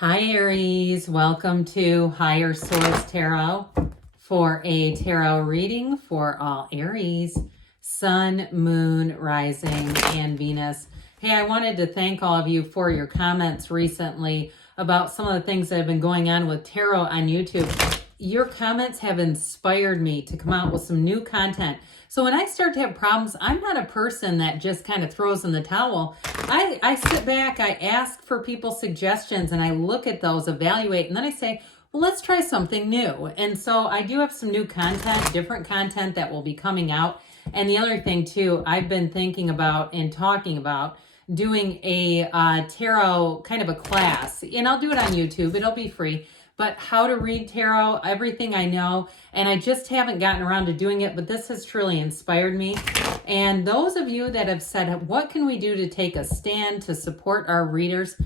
Hi Aries, welcome to Higher Source Tarot for a tarot reading for all Aries, Sun, Moon, Rising, and Venus. Hey, I wanted to thank all of you for your comments recently about some of the things that have been going on with tarot on YouTube. Your comments have inspired me to come out with some new content. So when I start to have problems, I'm not a person that just kind of throws in the towel. I sit back, I ask for people's suggestions, and I look at those, evaluate, and then I say, well, let's try something new. And so I do have some new content, different content that will be coming out. And the other thing too, I've been thinking about and talking about doing a tarot kind of a class, and I'll do it on YouTube. It'll be free. But how to read tarot, everything I know, and I just haven't gotten around to doing it, but this has truly inspired me. And those of you that have said, what can we do to take a stand to support our readers?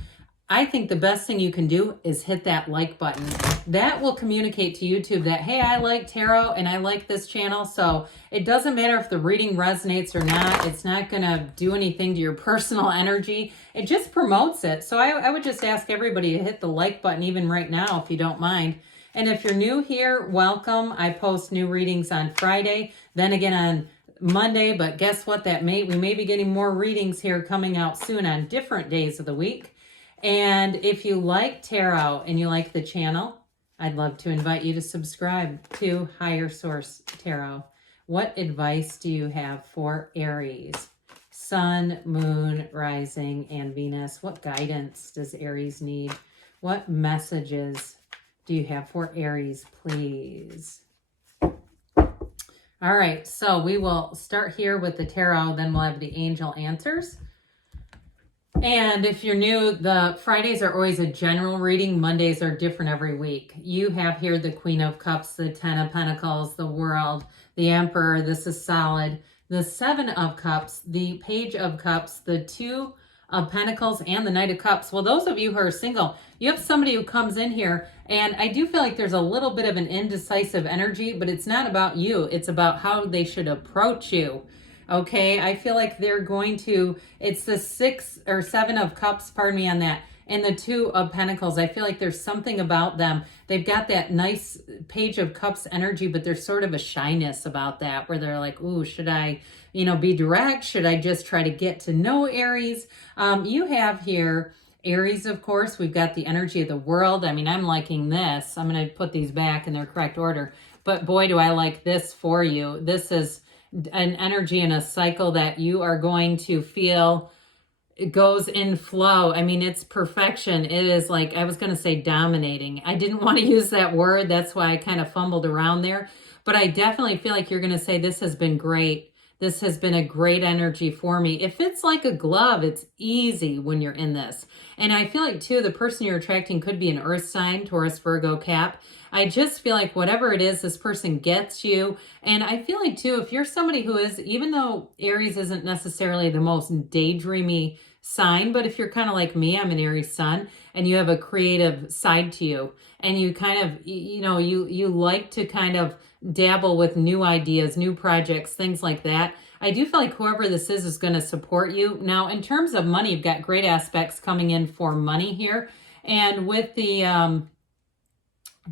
I think the best thing you can do is hit that like button. That will communicate to YouTube that, hey, I like tarot and I like this channel. So it doesn't matter if the reading resonates or not. It's not going to do anything to your personal energy. It just promotes it. So I would just ask everybody to hit the like button even right now if you don't mind. And if you're new here, welcome. I post new readings on Friday, then again on Monday. But guess what? We may be getting more readings here coming out soon on different days of the week. And if you like tarot and you like the channel, I'd love to invite you to subscribe to Higher Source Tarot. What advice do you have for Aries? Sun, Moon, Rising, and Venus. What guidance does Aries need? What messages do you have for Aries, please? All right, so we will start here with the tarot, then we'll have the angel answers. And if you're new, the Fridays are always a general reading. Mondays are different every week. You have here the Queen of Cups, the Ten of Pentacles, the World, the Emperor. This is solid. The Seven of Cups, the Page of Cups, the Two of Pentacles, and the Knight of Cups. Well, those of you who are single, you have somebody who comes in here, and I do feel like there's a little bit of an indecisive energy, but it's not about you. It's about how they should approach you. Okay, I feel like they're going to, it's the Six or Seven of Cups, pardon me on that, and the Two of Pentacles. I feel like there's something about them. They've got that nice Page of Cups energy, but there's sort of a shyness about that where they're like, ooh, should I, be direct? Should I just try to get to know Aries? You have here Aries, of course. We've got the energy of the World. I mean, I'm liking this. I'm going to put these back in their correct order. But boy, do I like this for you. This is an energy and a cycle that you are going to feel it goes in flow. I mean, it's perfection. It is like, I was going to say dominating. I didn't want to use that word. That's why I kind of fumbled around there. But I definitely feel like you're going to say, this has been great. This has been a great energy for me. It fits like a glove. It's easy when you're in this. And I feel like, too, the person you're attracting could be an earth sign, Taurus, Virgo, Cap. I just feel like whatever it is, this person gets you. And I feel like, too, if you're somebody who is, even though Aries isn't necessarily the most daydreamy sign, but if you're kind of like me, I'm an Aries sun, and you have a creative side to you, and you kind of, you like to kind of dabble with new ideas, new projects, things like that. I do feel like whoever this is going to support you. Now, in terms of money, you've got great aspects coming in for money here. And with the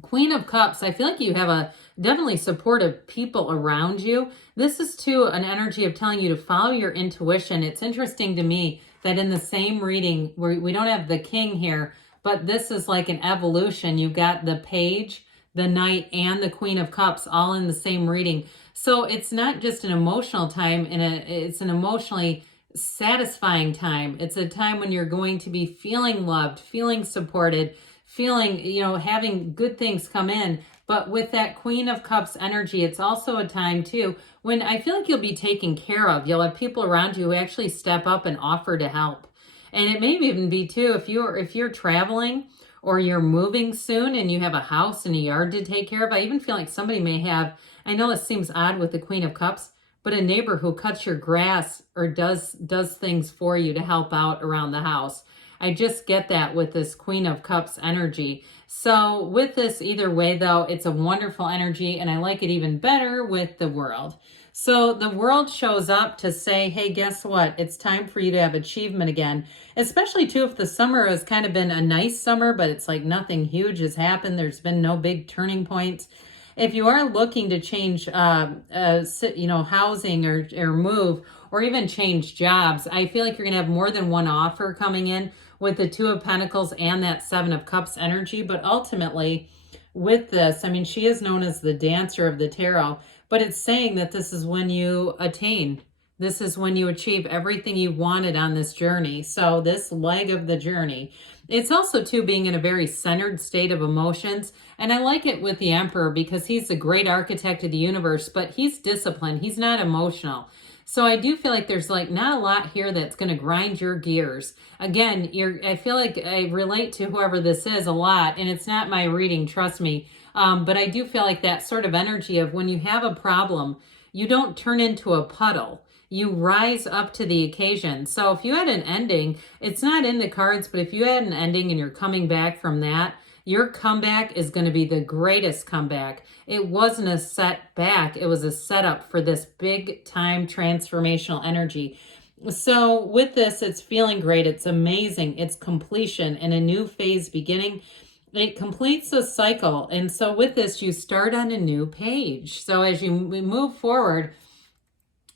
Queen of Cups, I feel like you have a definitely supportive people around you. This is too an energy of telling you to follow your intuition. It's interesting to me that in the same reading, where we don't have the King here, but this is like an evolution. You've got the Page, the Knight, and the Queen of Cups all in the same reading. So it's not just an emotional time, it's an emotionally satisfying time. It's a time when you're going to be feeling loved, feeling supported, feeling, having good things come in. But with that Queen of Cups energy, it's also a time too when I feel like you'll be taken care of. You'll have people around you who actually step up and offer to help. And it may even be too, if you're traveling or you're moving soon and you have a house and a yard to take care of. I even feel like somebody may have, I know it seems odd with the Queen of Cups, but a neighbor who cuts your grass or does things for you to help out around the house. I just get that with this Queen of Cups energy. So with this, either way though, it's a wonderful energy, and I like it even better with the World. So the world shows up to say, hey, guess what? It's time for you to have achievement again. Especially too, if the summer has kind of been a nice summer, but it's like nothing huge has happened. There's been no big turning points. If you are looking to change, housing or move, or even change jobs, I feel like you're going to have more than one offer coming in with the Two of Pentacles and that Seven of Cups energy. But ultimately, with this, I mean, she is known as the dancer of the tarot, but it's saying that this is when you attain. This is when you achieve everything you wanted on this journey. So this leg of the journey, it's also too being in a very centered state of emotions. And I like it with the Emperor because he's the great architect of the universe, but he's disciplined. He's not emotional. So I do feel like there's like not a lot here that's going to grind your gears. Again, I feel like I relate to whoever this is a lot, and it's not my reading, trust me. But I do feel like that sort of energy of when you have a problem, you don't turn into a puddle. You rise up to the occasion. So if you had an ending, it's not in the cards, but if you had an ending and you're coming back from that, your comeback is going to be the greatest comeback. It wasn't a setback. It was a setup for this big time transformational energy. So with this, it's feeling great. It's amazing. It's completion and a new phase beginning. It completes a cycle. And so with this, you start on a new page. So as you move forward,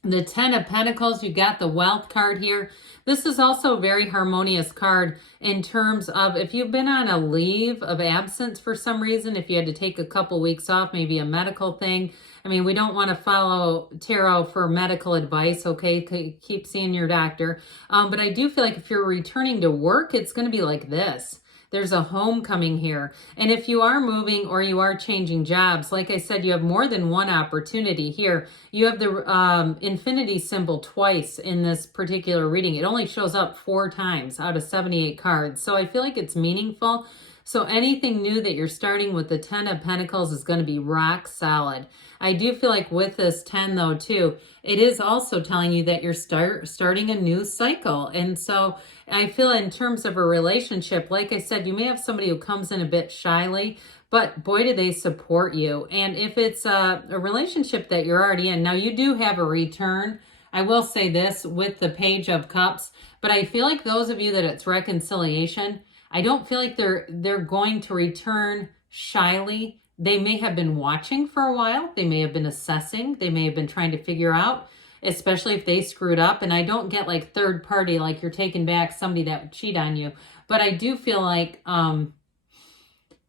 the Ten of Pentacles, you got the Wealth card here. This is also a very harmonious card in terms of if you've been on a leave of absence for some reason, if you had to take a couple weeks off, maybe a medical thing. I mean, we don't want to follow tarot for medical advice, okay? Keep seeing your doctor. But I do feel like if you're returning to work, it's going to be like this. There's a homecoming here. And if you are moving or you are changing jobs, like I said, you have more than one opportunity here. You have the infinity symbol twice in this particular reading. It only shows up 4 times out of 78 cards. So I feel like it's meaningful. So anything new that you're starting with the Ten of Pentacles is going to be rock solid. I do feel like with this 10 though too, it is also telling you that you're starting a new cycle. And so I feel in terms of a relationship, like I said, you may have somebody who comes in a bit shyly, but boy, do they support you. And if it's a relationship that you're already in, now you do have a return. I will say this with the Page of Cups, but I feel like those of you that it's reconciliation, I don't feel like they're going to return shyly. They may have been watching for a while. They may have been assessing. They may have been trying to figure out, especially if they screwed up. And I don't get like third party, like you're taking back somebody that would cheat on you. But I do feel like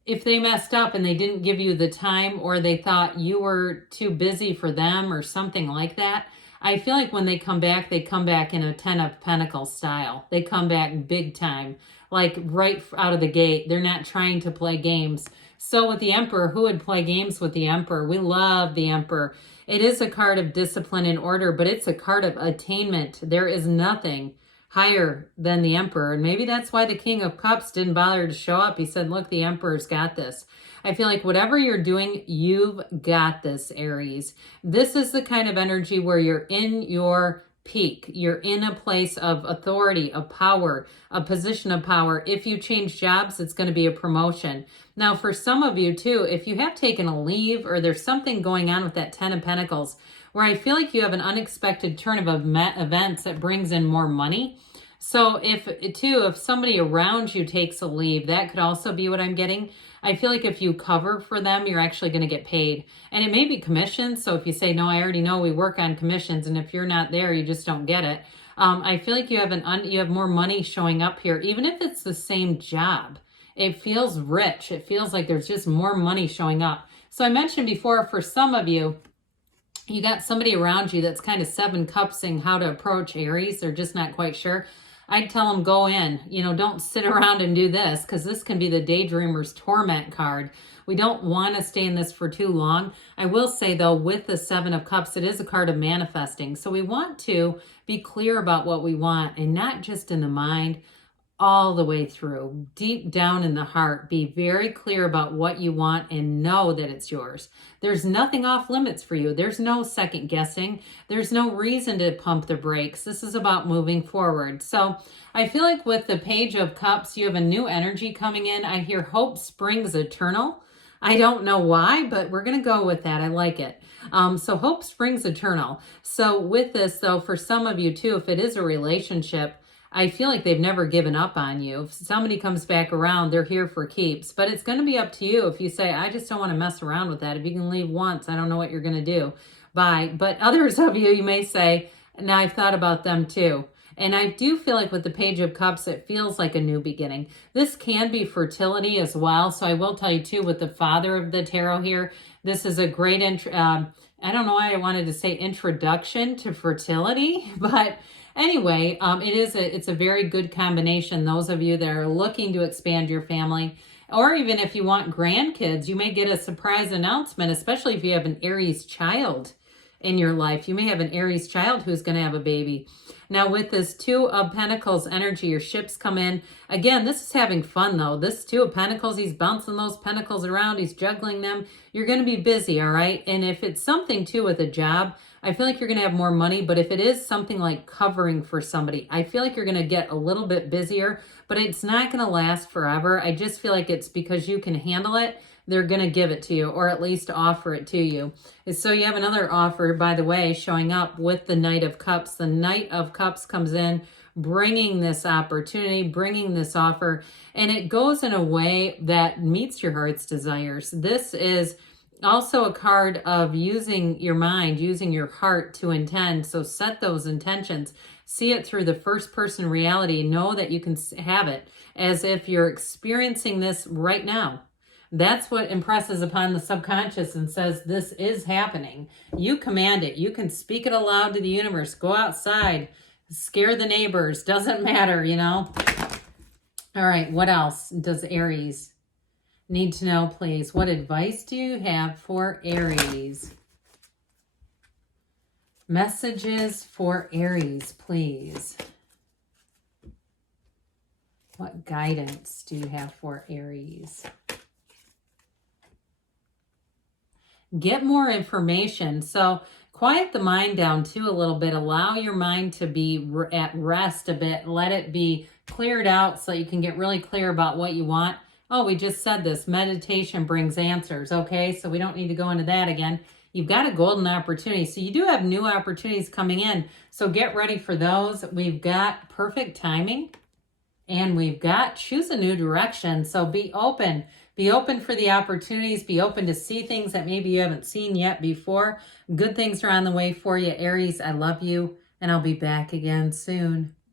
if they messed up and they didn't give you the time, or they thought you were too busy for them or something like that, I feel like when they come back in a Ten of Pentacles style. They come back big time, like right out of the gate. They're not trying to play games. So with the Emperor, who would play games with the Emperor? We love the Emperor. It is a card of discipline and order, but it's a card of attainment. There is nothing higher than the Emperor. And maybe that's why the King of Cups didn't bother to show up. He said, look, the Emperor's got this. I feel like whatever you're doing, you've got this, Aries. This is the kind of energy where you're in your peak. You're in a place of authority, of power, a position of power. If you change jobs, it's going to be a promotion. Now, for some of you too, if you have taken a leave or there's something going on with that Ten of Pentacles, where I feel like you have an unexpected turn of events that brings in more money. So if somebody around you takes a leave, that could also be what I'm getting. I feel like if you cover for them, you're actually going to get paid. And it may be commissions. So if you say, no, I already know we work on commissions, and if you're not there, you just don't get it. I feel like you have more money showing up here, even if it's the same job. It feels rich. It feels like there's just more money showing up. So I mentioned before, for some of you, you got somebody around you that's kind of 7 cupsing how to approach Aries. They're just not quite sure. I'd tell them go in, don't sit around and do this, because this can be the daydreamer's torment card. We don't want to stay in this for too long. I will say though, with the 7 of Cups, it is a card of manifesting. So we want to be clear about what we want, and not just in the mind, all the way through, deep down in the heart. Be very clear about what you want and know that it's yours. There's nothing off limits for you. There's no second guessing. There's no reason to pump the brakes. This is about moving forward. So I feel like with the Page of Cups, you have a new energy coming in. I hear hope springs eternal. I don't know why, but we're going to go with that. I like it. So hope springs eternal. So with this, though, for some of you too, if it is a relationship, I feel like they've never given up on you. If somebody comes back around, they're here for keeps. But it's going to be up to you if you say, I just don't want to mess around with that. If you can leave once, I don't know what you're going to do. Bye. But others of you, you may say, now I've thought about them too. And I do feel like with the Page of Cups, it feels like a new beginning. This can be fertility as well. So I will tell you too, with the Father of the Tarot here, this is a great, I don't know why I wanted to say introduction to fertility, but anyway, it's a very good combination. Those of you that are looking to expand your family, or even if you want grandkids, you may get a surprise announcement, especially if you have an Aries child in your life. You may have an Aries child who's going to have a baby. Now with this Two of Pentacles energy, your ships come in. Again, this is having fun though. This Two of Pentacles, he's bouncing those pentacles around. He's juggling them. You're going to be busy, all right? And if it's something too with a job, I feel like you're going to have more money. But if it is something like covering for somebody, I feel like you're going to get a little bit busier, but it's not going to last forever. I just feel like it's because you can handle it. They're going to give it to you, or at least offer it to you. And so you have another offer, by the way, showing up with the Knight of Cups. The Knight of Cups comes in, bringing this opportunity, bringing this offer, and it goes in a way that meets your heart's desires. This is also a card of using your mind, using your heart to intend. So set those intentions. See it through the first person reality. Know that you can have it as if you're experiencing this right now. That's what impresses upon the subconscious and says, this is happening. You command it. You can speak it aloud to the universe. Go outside. Scare the neighbors. Doesn't matter, you know. All right. What else does Aries need to know, please? What advice do you have for Aries? Messages for Aries, please. What guidance do you have for Aries? Get more information. So quiet the mind down too a little bit. Allow your mind to be at rest a bit. Let it be cleared out so you can get really clear about what you want. Oh, we just said this. Meditation brings answers. Okay, so we don't need to go into that again. You've got a golden opportunity. So you do have new opportunities coming in. So get ready for those. We've got perfect timing. And we've got choose a new direction. So be open. Be open for the opportunities. Be open to see things that maybe you haven't seen yet before. Good things are on the way for you, Aries. I love you, and I'll be back again soon.